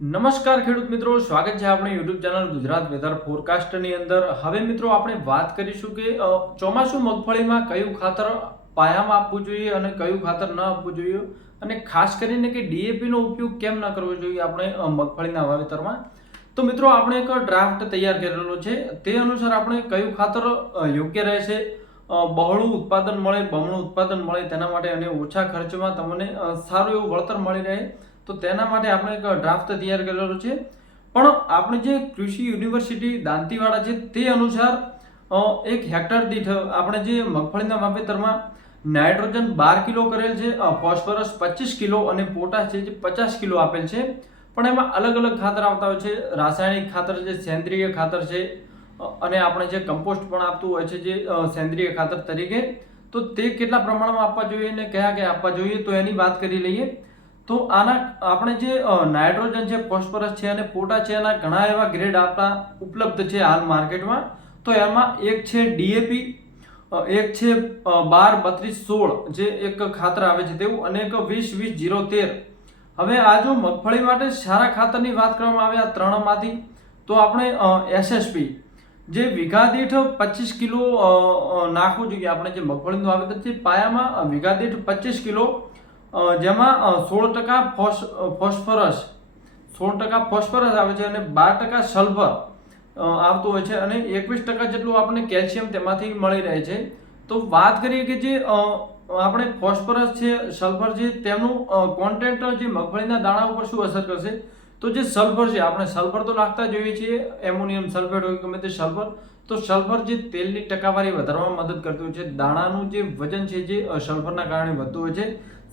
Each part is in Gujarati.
નમસ્કાર ખેડૂત મિત્રો, સ્વાગત છે આપણી યુટ્યુબ ચેનલ ગુજરાત વેધર ફોરકાસ્ટની અંદર. હવે મિત્રો આપણે વાત કરીશું કે ચોમાસું મગફળીમાં કયું ખાતર પાયામાં આપવું જોઈએ અને કયું ખાતર ન આપવું જોઈએ, અને ખાસ કરીને કે ડીએપી નો ઉપયોગ કેમ ન કરવો જોઈએ આપણે મગફળીના વાવેતરમાં. તો મિત્રો આપણે એક ડ્રાફ્ટ તૈયાર કરેલો છે, તે અનુસાર આપણે કયું ખાતર યોગ્ય રહેશે, બહોળું ઉત્પાદન મળે, બમણું ઉત્પાદન મળે તેના માટે, અને ઓછા ખર્ચમાં તમને સારું એવું વળતર મળી રહે, તો તેના માટે આપણે એક ડ્રાફ્ટ તૈયાર કરેલો છે. પણ આપણે જે કૃષિ યુનિવર્સિટી દાંતીવાડા છે તે અનુસાર એક હેક્ટર દીઠ આપણે જે મગફળીના વાવેતરમાં નાઇટ્રોજન 12 કિલો કરેલ છે, ફોસ્ફરસ 25 કિલો અને પોટાશ છે જે 50 કિલો આપેલ છે. પણ એમાં અલગ અલગ ખાતર આવતા હોય છે, રાસાયણિક ખાતર છે, સેન્દ્રિય ખાતર છે, અને આપણે જે કમ્પોસ્ટ પણ આપતું હોય છે જે સેન્દ્રિય ખાતર તરીકે. તો તે કેટલા પ્રમાણમાં આપવા જોઈએ અને કયા કયા આપવા જોઈએ, તો એની વાત કરી લઈએ. તો આના આપણે જે નાઇટ્રોજન છે, ફોસ્ફરસ છે અને પોટાશ છે, એના ઘણા એવા ગ્રેડ આપણા ઉપલબ્ધ છે હાલ માર્કેટમાં. તો એમાં એક છે ડીએપી, એક છે 12-32-16 જે એક ખાતર આવે છે તેવું, અને એક 20-20-0-13. હવે આ જો મગફળી માટે સારા ખાતરની વાત કરવામાં આવે આ ત્રણમાંથી, તો આપણે એસએસપી જે વીઘા દીઠ 25 કિલો નાખવું જોઈએ. આપણે જે મગફળીનું વાવેતર છે પાયામાં વીઘા દીઠ 25 કિલો, જેમાં 16% ફોસ્ફરસ 16% ફોસ્ફરસ આવે છે અને 12% સલ્ફર આવતું હોય છે, અને 21% જેટલું આપણને કેલ્શિયમ તેમાંથી મળી રહે છે. તો વાત કરીએ કે જે આપણે ફોસ્ફરસ છે, સલ્ફર છે, તેમનું કોન્ટેન્ટ જે મગફળીના દાણા ઉપર શું અસર કરશે, તો જે સલ્ફર છે, આપણે સલ્ફર તો નાખતા જોઈએ છીએ, એમોનિયમ સલ્ફેટ હોય ગમે તે સલ્ફર. તો સલ્ફર જે તેલની ટકાવારી વધારવામાં મદદ કરતું હોય છે, દાણાનું જે વજન છે જે સલ્ફરના કારણે વધતું હોય છે.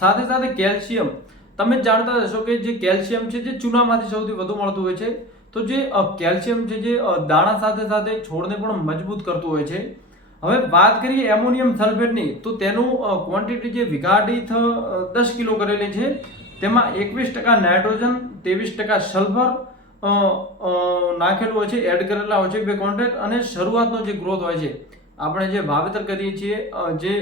સાથે સાથે કેલ્શિયમ, તમે જાણતા હશો કે જે કેલ્શિયમ છે જે ચૂનામાંથી સૌથી વધુ મળતું હોય છે. તો જે કેલ્શિયમ છે જે દાણા સાથે સાથે છોડને પણ મજબૂત કરતું હોય છે. હવે વાત કરીએ એમોનિયમ સલ્ફેટની, તો તેનું ક્વોન્ટિટી જે વીઘા દીઠ 10 કિલો કરેલી છે, તેમાં 21% નાઇટ્રોજન, 23% સલ્ફર નાખેલું હોય છે, એડ કરેલા હોય છે બે કોન્ટેન્ટ. અને શરૂઆતનો જે ગ્રોથ હોય છે, આપણે જે વાવેતર કરીએ છીએ, જે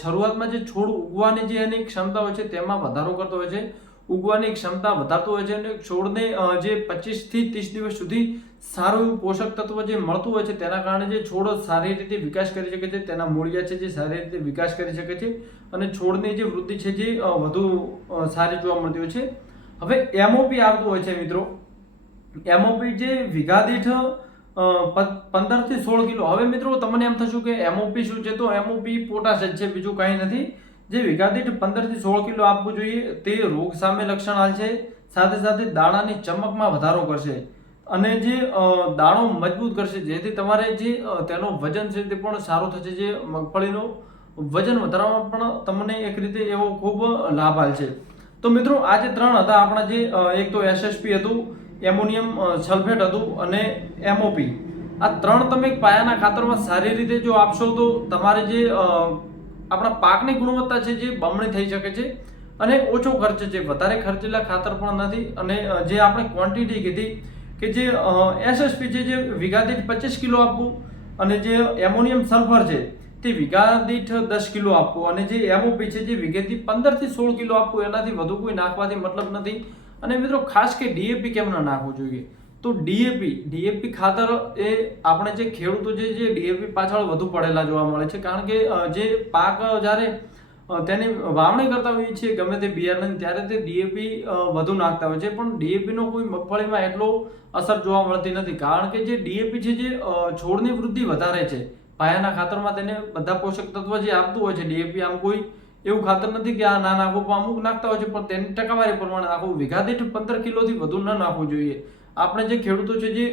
શરૂઆતમાં જે છોડ ઉગવાની જે એની ક્ષમતા હોય છે તેમાં વધારો કરતો હોય છે, ઉગવાની ક્ષમતા વધારતો હોય છે, અને છોડને જે 25 થી 30 દિવસ સુધી સારું એવું પોષક તત્વ જે મળતું હોય છે, તેના કારણે જે છોડ સારી રીતે વિકાસ કરી શકે છે, તેના મૂળિયા છે જે સારી રીતે વિકાસ કરી શકે છે, અને છોડની જે વૃદ્ધિ છે જે વધુ સારી જોવા મળતી હોય છે. હવે એમઓપી આવતું હોય છે મિત્રો, એમઓપી જે વીઘા દીઠ 15 થી 16 કિલો. હવે મિત્રો તમને એમ થશે કે એમઓપી શું છે, તો એમઓપી પોટાશ જ છે, બીજું કંઈ નથી. જે વીઘા દીઠ 15 થી 16 કિલો આપવું જોઈએ. તે રોગ સામે લક્ષણ હાલશે, સાથે સાથે દાણાની ચમકમાં વધારો કરશે, અને જે દાણો મજબૂત કરશે, જેથી તમારે જે તેનો વજન છે તે પણ સારો થશે. જે મગફળીનો વજન વધારવામાં પણ તમને એક રીતે એવો ખૂબ લાભ હાલશે. તો મિત્રો આ જે ત્રણ હતા આપણા, જે એક તો એસએસપી હતું, એમોનિયમ સલ્ફેટ હતું, અને એમઓપી. આ ત્રણ તમે પાયાના ખાતરમાં સારી રીતે જો આપશો, તો તમારે જે આપણા પાકની ગુણવત્તા છે જે બમણી થઈ શકે છે, અને ઓછો ખર્ચ છે, વધારે ખર્ચેલા ખાતર પણ નથી. અને જે આપણે ક્વોન્ટિટી કીધી કે જે એસએસપી છે જે વીઘા દીઠ 25 કિલો આપવું, અને જે એમોનિયમ સલ્ફર છે તે વીઘા દીઠ 10 કિલો આપવું, અને જે એમઓપી છે જે વીઘેથી 15 થી 16 કિલો આપવું, એનાથી વધુ કોઈ નાખવાથી મતલબ નથી. અને મિત્રો ખાસ કે ડીએપી કેમ ના નાખવું જોઈએ, તો ડીએપી ખાતર એ આપણે જે ખેડૂતો છે જે ડીએપી પાછળ વધુ પડેલા જોવા મળે છે. કારણ કે જે પાક જ્યારે તેની વાવણી કરતા હોઈએ છીએ ગમે તે બિયારણ, ત્યારે તે ડીએપી વધુ નાખતા હોય છે, પણ ડીએપી નો કોઈ મગફળીમાં એટલો અસર જોવા મળતી નથી. કારણ કે જે ડીએપી છે જે છોડની વૃદ્ધિ વધારે છે, પાયાના ખાતરમાં તેને બધા પોષક તત્વ જે આપતું હોય છે ડીએપી. આમ કોઈ એવું ખાતર નથી કે આ ના નાખવું, પણ અમુક નાખતા હોય છે, પણ તેની ટકાવારી પ્રમાણે નાખવું. વીઘા દીઠ 15 કિલોથી વધુ ન નાખવું જોઈએ. આપણે જે ખેડૂતો છે જે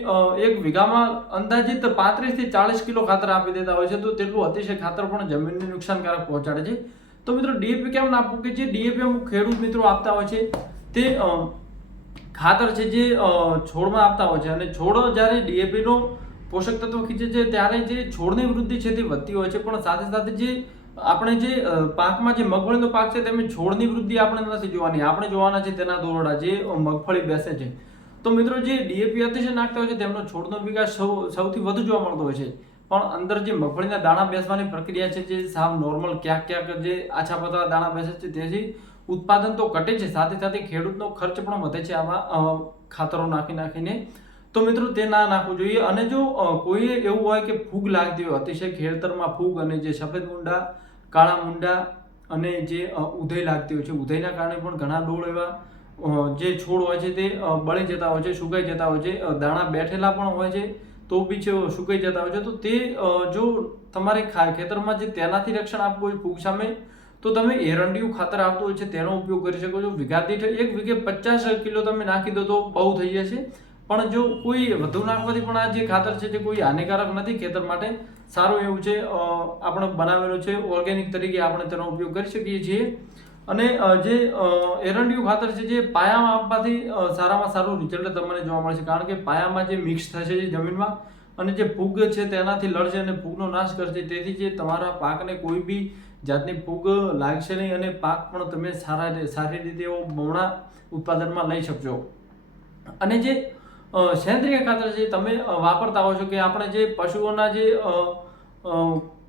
એક વીઘામાં અંદાજિત 35 થી 40 કિલો ખાતર આપી દેતા હોય છે, તો તેટલું અતિશય ખાતર પણ જમીનને નુકસાનકારક પહોંચાડે છે. તો મિત્રો ડીએપી કેમ ના આપવું, કે જે ડીએપી અમુક ખેડૂત મિત્રો આપતા હોય છે, તે ખાતર છે જે છોડમાં આપતા હોય છે, અને છોડ જ્યારે ડીએપી નો પોષક તત્વ ખીચે છે ત્યારે જે છોડની વૃદ્ધિ છે તે વધતી હોય છે, પણ સાથે સાથે જે આપણે જે પાકમાં જે મગફળીનો પાક છે તેમાં છોડની વૃદ્ધિ આપણે નથી જોવાની, આપણે જોવાના છે તેના દોરડા જે મગફળી બેસે છે. તો મિત્રો જે ડીએપી અતિશય નાખતા હોય છે તેમનો છોડનો વિકાસ સૌથી વધુ જોવા મળતો હોય છે, પણ અંદર જે મગફળીના દાણા બેસવાની પ્રક્રિયા છે જે સાવ નોર્મલ, ક્યાંક ક્યાંક જે આછા પતળા દાણા બેસે છે તેથી ઉત્પાદન તો ઘટે છે, સાથે સાથે ખેડૂતનો ખર્ચ પણ વધે છે આવા ખાતરો નાખીને. તો મિત્રો તે ના નાખવું જોઈએ. અને જો કોઈએ એવું હોય કે ફૂગ લાગતી હોય, અતિશય ખેતરમાં ફૂગ અને જે સફેદ મૂંડા, કાળા મૂંડા અને જે ઉધઈ લાગતી હોય છે, ઉધઈના કારણે પણ ઘણા ડોળ એવા જે છોડ હોય છે તે બળી જતા હોય છે, સુકાઈ જતા હોય છે, દાણા બેઠેલા પણ હોય છે તો બી સુકાઈ જતા હોય છે. તો તે જો તમારે ખેતરમાં જે તેનાથી રક્ષણ આપવું હોય ફૂગ સામે, તો તમે એરંડિયું ખાતર આવતું હોય છે તેનો ઉપયોગ કરી શકો છો. વીઘા દીઠ 1 વીઘે 50 કિલો તમે નાખી દો તો બહુ થઈ જશે. પણ જો કોઈ વધુ નાખવાથી પણ આ જે ખાતર છે જે કોઈ હાનિકારક નથી ખેતર માટે, સારું એવું છે, આપણે બનાવેલું છે ઓર્ગેનિક તરીકે, આપણે તેનો ઉપયોગ કરી શકીએ છીએ. અને જે એરંડિયું ખાતર છે જે પાયામાં આપવાથી સારામાં સારું રિઝલ્ટ તમને જોવા મળે છે, કારણ કે પાયામાં જે મિક્સ થશે જમીનમાં અને જે ફૂગ છે તેનાથી લડશે અને ફૂગનો નાશ કરશે. તેથી જે તમારા પાકને કોઈ બી જાતની ફૂગ લાગશે નહીં અને પાક પણ તમે સારી રીતે એવો બમણા ઉત્પાદનમાં લઈ શકશો. અને જે સેન્દ્રિય ખાતર છે તમે વાપરતા હોય છો કે આપણે જે પશુઓના જે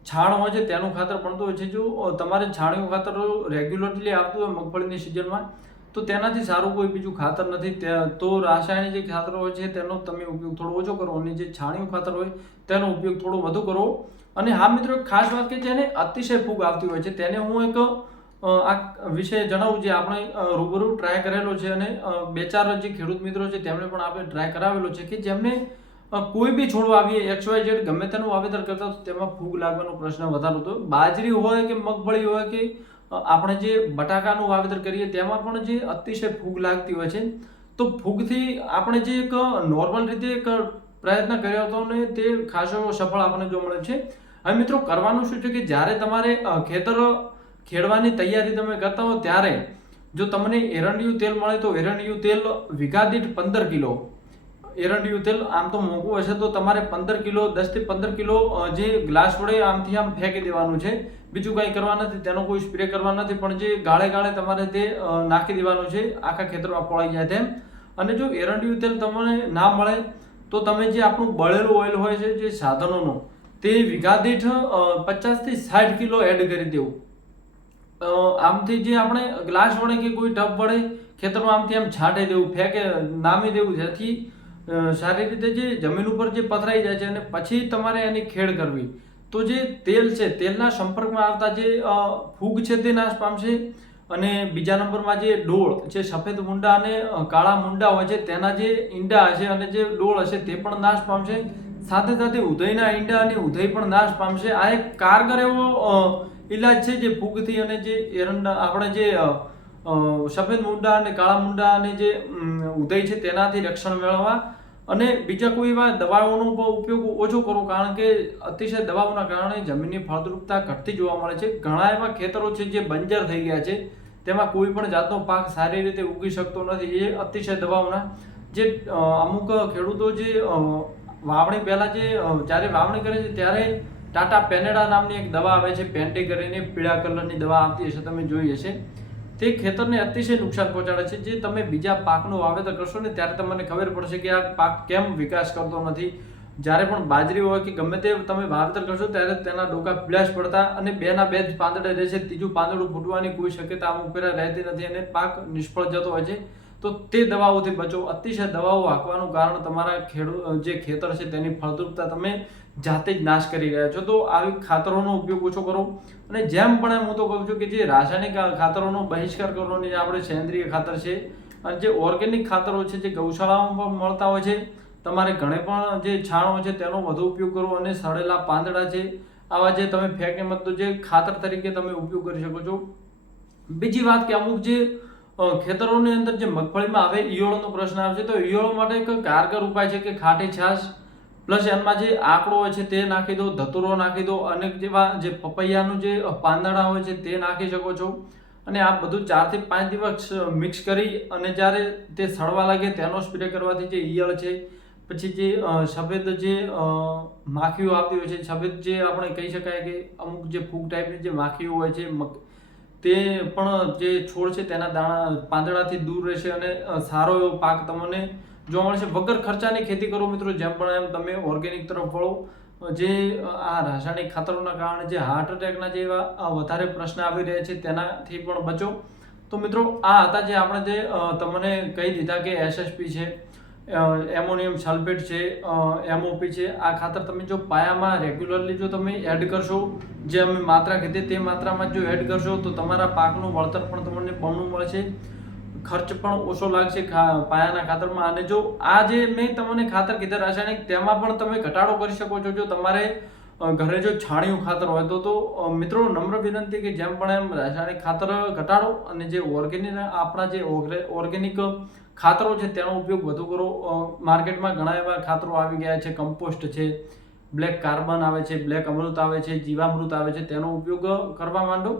છાણ હોય છે તેનું ખાતર બનતું હોય છે. જો તમારે છાણિયું ખાતર રેગ્યુલરલી આવતું હોય મગફળીની સિઝનમાં, તો તેનાથી સારું કોઈ બીજું ખાતર નથી. તો રાસાયણિક જે ખાતર હોય છે તેનો તમે ઉપયોગ થોડો ઓછો કરો અને જે છાણિયું ખાતર હોય તેનો ઉપયોગ થોડો વધુ કરો. અને હા મિત્રો, ખાસ વાત કે જેને અતિશય ફૂગ આવતી હોય છે તેને હું એક આ વિષય જણાવું, જે આપણે રૂબરૂ ટ્રાય કરેલો છે અને 2-4 જે ખેડૂત મિત્રો છે તેમને પણ આપણે ટ્રાય કરાવેલો છે કે જેમને કોઈ બી છોડવા આવીએ XYZ ગમે તેનું વાવેતર કરતા તો તેમાં ફૂગ લાગવાનો પ્રશ્ન વધારો હતો. બાજરી હોય કે મગફળી હોય કે આપણે જે બટાકાનું વાવેતર કરીએ તેમાં પણ જે અતિશય ફૂગ લાગતી હોય છે. તો ફૂગથી આપણે જે એક નોર્મલ રીતે એક પ્રયત્ન કર્યો હતો ને તે ખાસો સફળ આપણને જોવા મળે છે. હવે મિત્રો, કરવાનું શું છે કે જ્યારે તમારે ખેતર ખેડવાની તૈયારી તમે કરતા હો ત્યારે જો તમને એરંડિયું તેલ મળે તો એરંડિયું તેલ વીઘા દીઠ 15 કિલો એરંડિયું તેલ, આમ તો મોંઘું હશે તો તમારે 15 કિલો 10 થી 15 કિલો જે ગ્લાસ વડે આમથી આમ ફેંકી દેવાનું છે. બીજું કંઈ કરવા નથી, તેનો કોઈ સ્પ્રે કરવા નથી, પણ જે ગાળે તમારે તે નાખી દેવાનું છે આખા ખેતરમાં પડાઈ જાય તેમ. અને જો એરંડિયું તેલ તમને ના મળે તો તમે જે આપણું બળેલું ઓઇલ હોય છે જે સાધનોનું, તે વીઘા દીઠ 50 થી 60 કિલો એડ કરી દેવું. આમથી જે આપણે ગ્લાસ વડે કે કોઈ ટબ વડે ખેતરમાં આમથી આમ છાંટી દેવું, નામી દેવું, જેથી સારી રીતે જે જમીન ઉપર જે પથરાઈ જાય છે અને પછી તમારે એની ખેડ કરવી. તો જે તેલ છે તેલના સંપર્કમાં આવતા જે ફૂગ છે તે નાશ પામશે. અને બીજા નંબરમાં જે ડોળ છે, સફેદ મૂંડા અને કાળા મૂંડા હોય છે તેના જે ઈંડા હશે અને જે ડોળ હશે તે પણ નાશ પામશે. સાથે સાથે ઉધઈના ઈંડા અને ઉધઈ પણ નાશ પામશે. આ એક કારગર એવો ઈલાજ છે જે ફૂગથી અને જે આપણે જે સફેદ મૂંડા અને કાળા મૂંડા અને જે ઉધઈ છે તેનાથી રક્ષણ મેળવવા. અને બીજા કોઈ એવા દવાઓનો ઉપયોગ ઓછો કરો, કારણ કે અતિશય દવાઓના કારણે જમીનની ફળદ્રુપતા ઘટતી જોવા મળે છે. ઘણા એવા ખેતરો છે જે બંજર થઈ ગયા છે, તેમાં કોઈ પણ જાતનો પાક સારી રીતે ઉગી શકતો નથી. એ અતિશય દવાઓના જે અમુક ખેડૂતો જે વાવણી પહેલા જે જ્યારે વાવણી કરે છે ત્યારે ટાટા પેનેડા નામની એક દવા આવે છે, પેન્ટી કરીને પીળા કલરની દવા આવતી હશે, તમે જોઈ હશે. તે ખેતરને અતિશય નુકસાન પહોંચાડે છે. જે તમે બીજા પાકનું વાવેતર કરશો ને ત્યારે તમને ખબર પડશે કે આ પાક કેમ વિકાસ કરતો નથી. જ્યારે પણ બાજરી હોય કે ગમે તે તમે વાવેતર કરશો ત્યારે તેના ડોકા પીળાશ પડતા અને 2ના 2 જ પાંદડા રહેશે, ત્રીજું પાંદડું ફૂટવાની કોઈ શક્યતા અમુક ફેરા રહેતી નથી અને પાક નિષ્ફળ જતો હોય છે. તો તે દવાઓથી બચો. અતિશય દવાઓ હાંકવાનું કારણ તમારા જે ખેતર છે તેની ફળદ્રુપતા તમે જાતે જ નાશ કરી રહ્યા છો. તો આવી ખાતરોનો ઉપયોગ ઓછો કરો. અને જેમ પણ હું તો કહું છું કે જે રાસાયણિક ખાતરોનો બહિષ્કાર કરવાનો, જે આપણે સેન્દ્રિય ખાતર છે અને જે ઓર્ગેનિક ખાતરો છે જે ગૌશાળામાં પણ મળતા હોય છે, તમારે ઘણે પણ જે છાણ હોય છે તેનો વધુ ઉપયોગ કરો. અને સડેલા પાંદડા છે આવા જે તમે ફેંકે મત તો જે ખાતર તરીકે તમે ઉપયોગ કરી શકો છો. બીજી વાત કે અમુક જે ખેતરોની અંદર જે મગફળીમાં હવે ઈયળોનો પ્રશ્ન આવે છે, તો ઈયળો માટે એક કારગર ઉપાય છે કે ખાટી છાશ પ્લસ એમાં જે આંકડો હોય છે તે નાખી દો, ધતુરો નાખી દો, અને જેવા જે પપૈયાનું જે પાંદડા હોય છે તે નાખી શકો છો. અને આ બધું 4 થી 5 દિવસ મિક્સ કરી અને જ્યારે તે સડવા લાગે તેનો સ્પ્રે કરવાથી જે ઈયળ છે, પછી જે સફેદ જે માખીઓ આવતી હોય છે, સફેદ જે આપણે કહી શકાય કે અમુક જે ફૂગ ટાઈપની જે માખીઓ હોય છે તે પણ જે છોડ છે તેના દાણા પાંદડાથી દૂર રહેશે અને સારો એવો પાક તમને જોવા મળશે. વગર ખર્ચાની ખેતી કરો મિત્રો, જેમ પણ એમ તમે ઓર્ગેનિક તરફ વળો. જે આ રાસાયણિક ખાતરોના કારણે જે હાર્ટ એટેકના જેવા વધારે પ્રશ્ન આવી રહ્યા છે તેનાથી પણ બચો. તો મિત્રો આ હતા જે આપણે જે તમને કહી દીધા કે એસએસપી છે, એમોનિયમ સલ્ફેટ છે, એમઓપી છે. આ ખાતર તમે જો પાયામાં રેગ્યુલરલી જો તમે એડ કરશો, જે અમે માત્રા કીધી તે માત્રામાં જો એડ કરશો તો તમારા પાકનું વળતર પણ તમને બમણું મળશે, ખર્ચ પણ ઓછો લાગશે પાયાના ખાતરમાં. અને જો આ જે મેં તમને ખાતર કીધા રાસાયણિક, તેમાં પણ તમે ઘટાડો કરી શકો છો. જો તમારે ઘરે જો છાણિયું ખાતર હોય તો મિત્રો નમ્ર વિનંતી કે જેમ પણ એમ રાસાયણિક ખાતર ઘટાડો અને જે આપણા જે ઓર્ગેનિક ખાતરો છે તેનો ઉપયોગ વધુ કરો. માર્કેટમાં ઘણા એવા ખાતરો આવી ગયા છે, કમ્પોસ્ટ છે, બ્લેક કાર્બન આવે છે, બ્લેક અમૃત આવે છે, જીવામૃત આવે છે, તેનો ઉપયોગ કરવા માંડો.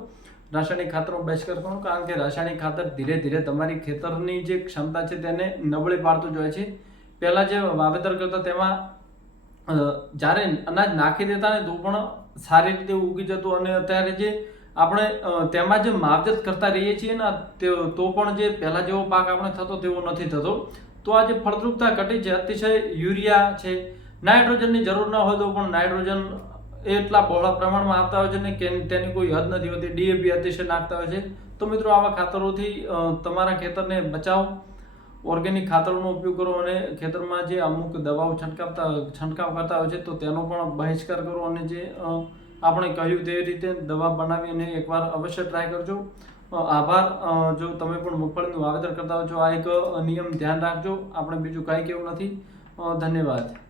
રાસાયણિક ખાતરો બેસ્ટ કરો, કારણ કે રાસાયણિક ખાતર ધીરે ધીરે તમારી ખેતરની જે ક્ષમતા છે તેને નબળી પાડતું જાય છે. પહેલા જે વાવેતર કરતા તેમાં જ્યારે અનાજ નાખી દેતા ને તો પણ સારી રીતે ઉગી જતું, અને અત્યારે જે આપણે તેમાં જે માવજત કરતા રહીએ છીએ ને તો પણ જે પહેલા જેવો પાક આપણે થતો તેવો નથી થતો. તો આ જે ફળદ્રુપતા ઘટી છે, અતિશય યુરિયા છે, નાઇટ્રોજનની જરૂર ન હોય તો પણ નાઇટ્રોજન એટલા બહોળા પ્રમાણમાં આપતા હોય છે ને કે તેની કોઈ હદ નથી હોતી. ડીએપી અતિશય નાખતા હોય છે. તો મિત્રો આવા ખાતરોથી તમારા ખેતરને બચાવો. ઓર્ગેનિક ખાતરોનો ઉપયોગ કરો, અને ખેતરમાં જે અમુક દવાઓ છંટકાવ કરતા હોય છે તો તેનો પણ બહિષ્કાર કરો, અને જે આપણે કહ્યું તે રીતે દવા બનાવીને એકવાર અવશ્ય ટ્રાય કરજો. આભાર. જો તમે પણ મગફળીનું વાવેતર કરતા હો છો, આ એક નિયમ ધ્યાન રાખજો. આપણે બીજું કાંઈ કેવું નથી. ધન્યવાદ.